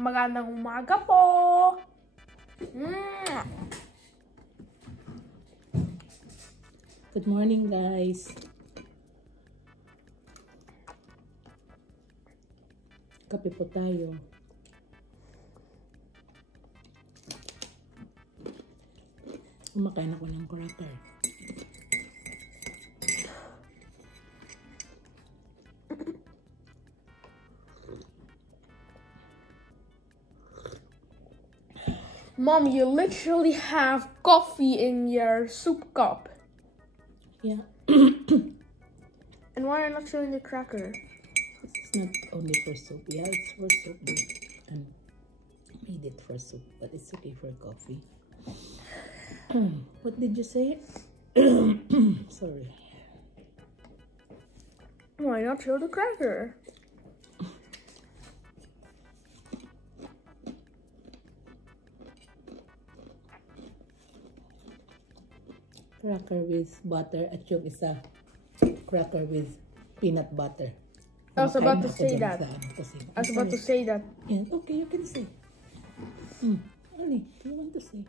Magandang umaga po! Good morning, guys. Kape po tayo. Kumakain ako ng cracker. Mom, you literally have coffee in your soup cup. Yeah. And why are you not showing the cracker? It's not only for soup. Yeah, it's for soup. And made it for soup, but it's okay for coffee. What did you say? Sorry. Why not show the cracker? Cracker with butter at yung isa cracker with peanut butter. I was about to say that. I was about to say that. Yeah, okay, you can say. Ali, you want to say?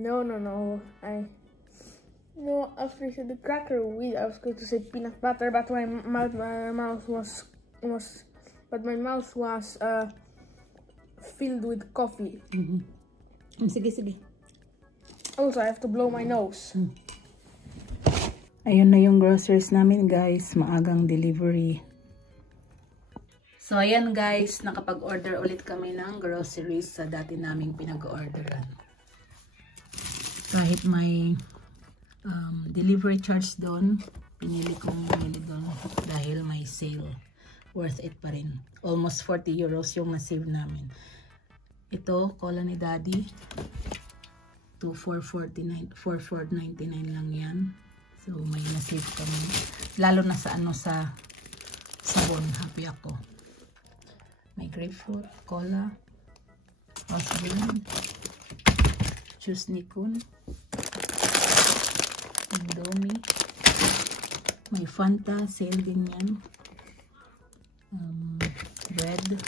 No. After you said the cracker with, I was going to say peanut butter, but my mouth was filled with coffee. Sige. Also, I have to blow my nose. Ayun na yung groceries namin, guys. Maagang delivery. So, ayan, guys. Nakapag-order ulit kami ng groceries sa dati naming pinag-orderan. Kahit may delivery charge doon, pinili kong bumili doon dahil may sale. Worth it pa rin. Almost 40 euros yung na-save namin. Ito, cola ni Daddy. To 4.99 lang yan. So may na-save kami. Lalo na sa sa sabon, happy ako. May grapefruit, cola, Osborne, juice ni Kun, Indomie, may Fanta, sale din yan. Red.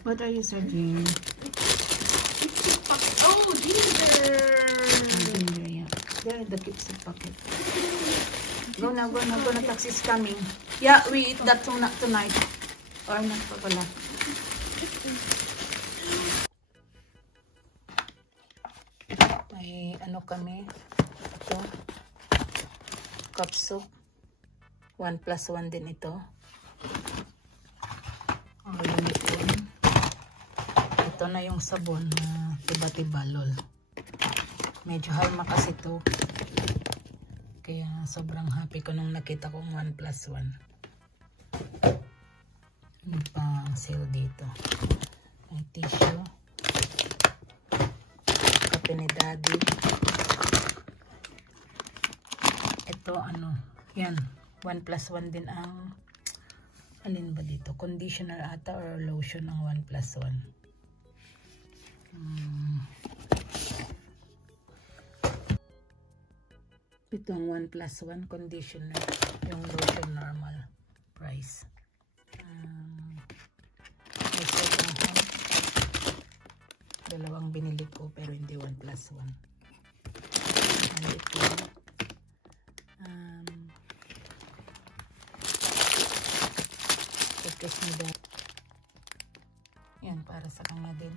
What are you searching? Oh, ginger! Ginger, yeah. There, the keeps packet. Go na. Taxi is coming. Yeah, we eat that tonight. Or not pa pala. May ano kami. Ito. Cup soup. 1+1 din ito. Ito na yung sabon na tiba-tiba, lol. Medyo halma kasi ito. Kaya sobrang happy ko nung nakita kong 1+1. Ano pa ang sale dito? May tissue. Kape ni Daddy. Ito yan. 1+1 din ang alin ba dito? Conditioner ata or lotion ng 1+1. Ito ang 1+1 conditioner. Yung lotion normal price. May sobrang hot. Dalawang binili ko pero hindi 1+1. And ito cookies ni Dad. Yan, para sa kanya din.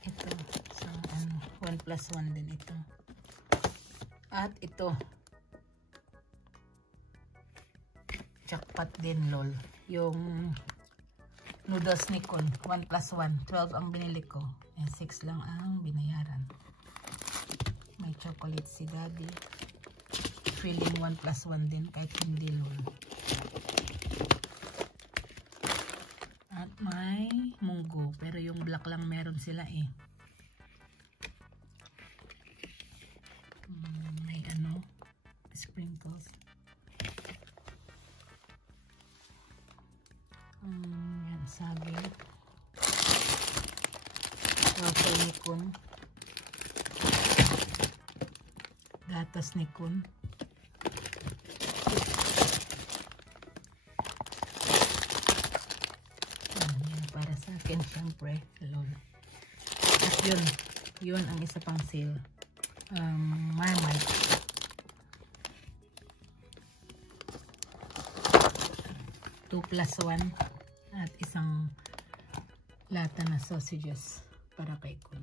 Ito, so 1+1 din ito. At ito. jackpot din, lol. Yung noodles ni Kun, 1 plus 1. 12 ang binili ko. And 6 lang ang binayaran. May chocolate si Daddy. Feeling 1 plus 1 din kahit hindi, lol. At may munggo. Pero yung black lang meron sila eh. May ano, sprinkles. Yan, sabi. Waffle ni Kun. Gatas ni Kun. Yan, para sa akin, syempre. Lol. At yun ang isa pang sale. Marmite. Two plus 1 at isang lata na sausages para kay Kun.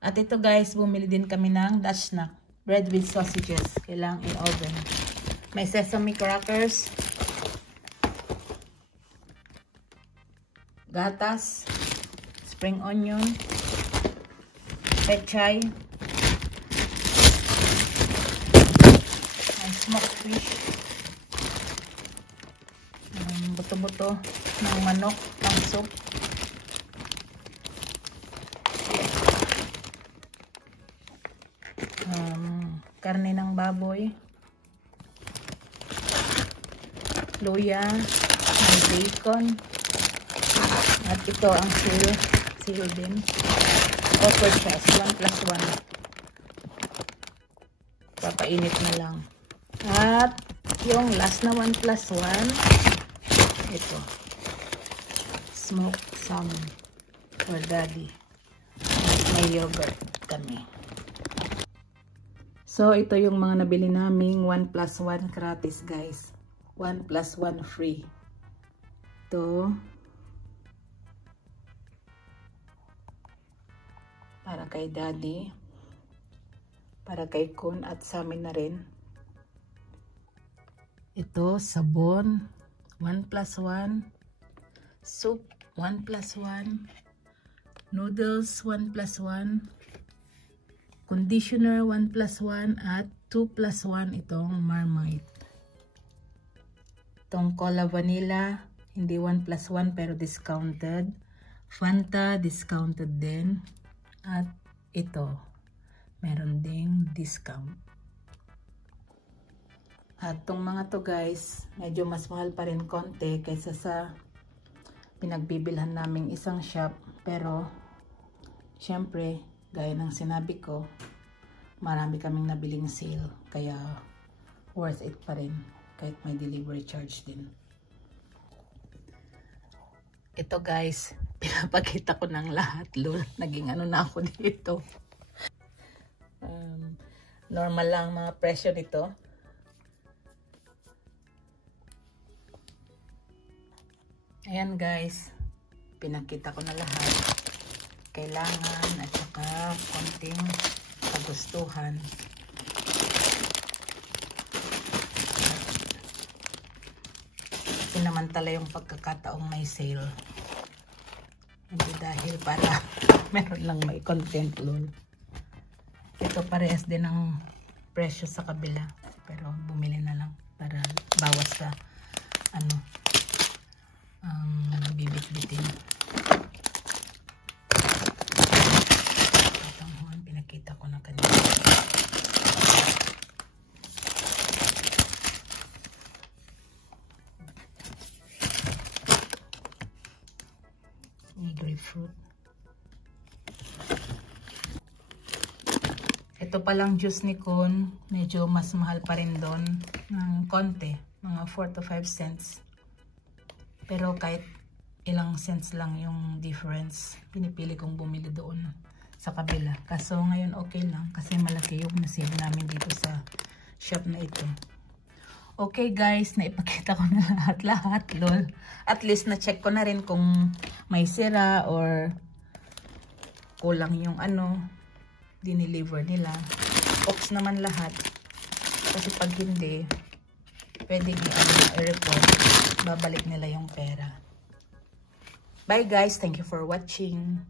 At ito guys, bumili din kami ng Dutch snack. Bread with sausages. Kailangang in-oven. May sesame crackers. Gatas. Spring onion. Pechay. May smoked fish. Buto-buto ng manok pang soup. Karne ng baboy. Luya. May bacon. At ito ang seal din. Offer chest, 1 plus 1. Papainit na lang. At yung last na 1 plus 1, ito. Smoked salmon for Daddy. At may yogurt kami. So, ito yung mga nabili naming 1 plus 1 gratis, guys. 1 plus 1 free. Ito. Para kay Daddy, para kay Kun at sa amin na rin. Ito, sabon, 1 plus 1, soup, 1 plus 1, noodles, 1 plus 1, conditioner, 1 plus 1, at 2 plus 1 itong Marmite. Itong Cola Vanilla, hindi 1 plus 1 pero discounted. Fanta, discounted din. At ito, meron ding discount. At itong mga to guys, medyo mas mahal pa rin konti kaysa sa pinagbibilhan naming isang shop. Pero, syempre, gaya ng sinabi ko, marami kaming nabiling sale. Kaya, worth it pa rin. Kahit may delivery charge din. Ito guys, pinapakita ko ng lahat, lol. Naging ano na ako dito. Normal lang mga presyo nito. Ayan guys, pinakita ko na lahat. Kailangan at saka konting kagustuhan. Sinamantala yung pagkakataong may sale. Hindi dahil para meron lang may content, lol. Ito parehas din ang presyo sa kabila. Pero bumili na lang para bawas sa ano, bibit-bitin. Itong huwan, pinakita ko na kanina. May grapefruit. Ito palang juice ni Kun, medyo mas mahal pa rin doon ng konti, mga 4 to 5 cents. Pero kahit ilang cents lang yung difference, pinipili kong bumili doon sa kabila. Kaso ngayon okay lang kasi malaki yung nasave namin dito sa shop na ito. Okay guys, naipakita ko na lahat, lol. At least na-check ko na rin kung may sira or kulang yung ano, dineliver nila. Ops naman lahat. Kasi pag hindi, pwedeng i-report. Babalik nila yung pera. Bye guys. Thank you for watching.